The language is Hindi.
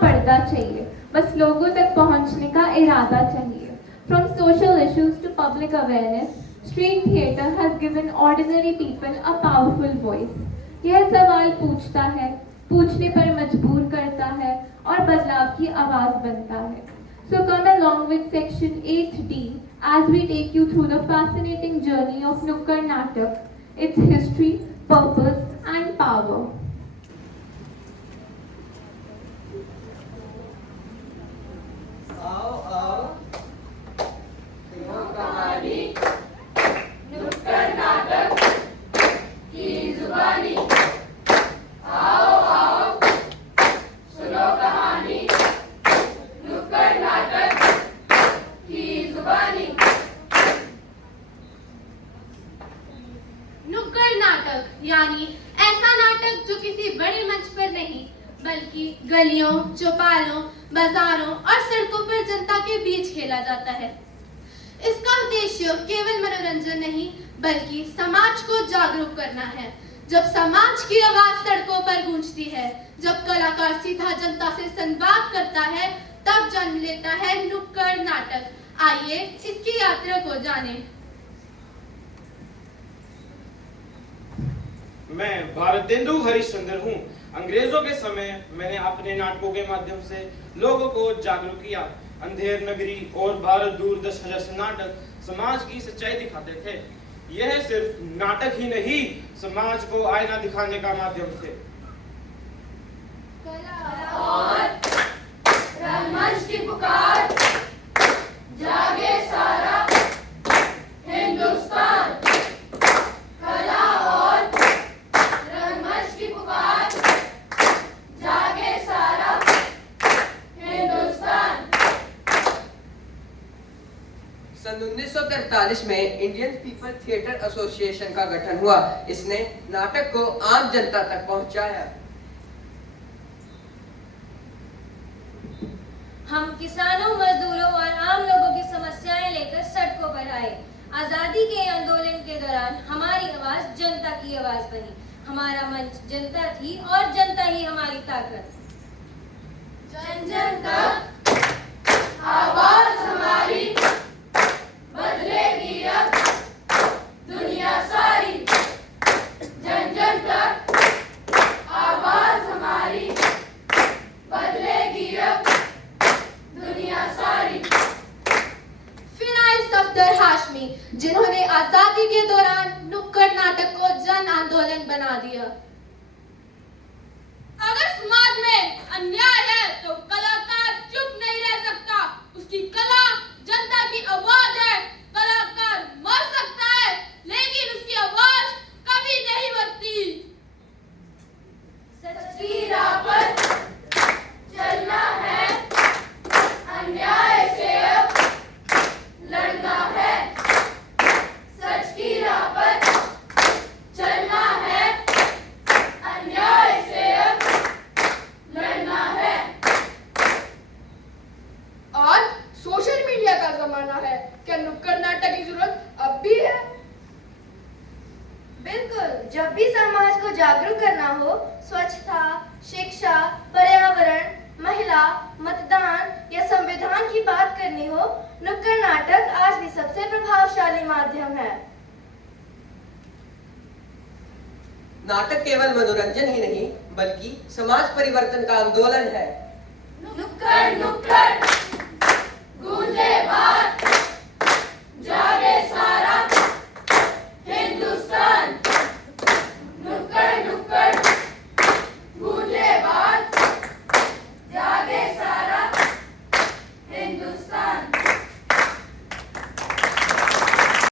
पर्दा चाहिए, बस लोगों तक पहुंचने का इरादा चाहिए। From social issues to public awareness, street theatre has given ordinary people a powerful voice. यह सवाल पूछता है, पूछने पर मजबूर करता है और बदलाव की आवाज बनता है। So come along with section 8D as we take you through the fascinating journey of Nukkad Natak, its history, purpose and power. आओ आओ सुनो कहानी नुक्कड़ नाटक की जुबानी। आओ आओ सुनो कहानी नुक्कड़ नाटक की जुबानी। नुक्कड़ नाटक यानी ऐसा नाटक जो किसी बड़े मंच पर नहीं बल्कि गलियों, चौपालों, बाजारों और सड़कों पर जनता के बीच खेला जाता है। इसका उद्देश्य केवल मनोरंजन नहीं बल्कि समाज को जागरूक करना है। जब समाज की आवाज सड़कों पर गूंजती है, जब कलाकार सीधा जनता से संवाद करता है, तब जन्म लेता है नुक्कड़ नाटक। आइए इसकी यात्रा को जानें। मैं भारतेंदु हरिश्चंद्र हूँ। अंग्रेजों के समय मैंने अपने नाटकों के माध्यम से लोगों को जागरूक किया। अंधेर नगरी और भारत दूरदर्शन जैसे नाटक समाज की सच्चाई दिखाते थे। यह सिर्फ नाटक ही नहीं, समाज को आईना दिखाने का माध्यम थे। और रंगमंच की पुकार, जागे सारा हिंदुस्तान। कला और रंगमंच की पुकार, जागे सारा हिंदुस्तान। सन 1943 में इंडियन पीपल थिएटर एसोसिएशन का गठन हुआ। इसने नाटक को आम जनता तक पहुंचाया। हम किसानों, मजदूरों और आम लोगों की समस्याएं लेकर सड़कों पर आए। आजादी के आंदोलन के दौरान हमारी आवाज जनता की आवाज बनी। हमारा मंच जनता थी और जनता ही हमारी ताकत। जन जन तक आवाज हमारी बदलेगी अब दुनिया सारी। जन जन तक आवाज हमारी बदलेगी अब दुनिया सारी। फिर आए सफदर हाशमी, जिन्होंने आजादी के दौरान नुक्कड़ नाटक को जन आंदोलन बना दिया। अगर समाज में अन्याय है तो कलाकार चुप नहीं रह सकता। उसकी कला जनता की आवाज है। कलाकार मर सकता है लेकिन उसकी आवाज कभी नहीं मरती। सच की राह पर चलना है, अन्याय से अब लड़ना है। सच की राह पर चलना है, अन्याय से अब लड़ना है। आज सोशल मीडिया का जमाना है, क्या नुक्कड़ नाटक की जरूरत अब भी है? बिल्कुल, जब भी समाज को जागरूक करना हो, स्वच्छता, शिक्षा, पर्यावरण, महिला, मतदान या संविधान की बात करनी हो, नुक्कड़ नाटक आज भी सबसे प्रभावशाली माध्यम है। नाटक केवल मनोरंजन ही नहीं बल्कि समाज परिवर्तन का आंदोलन है। नुक्कड़ नुक्कड़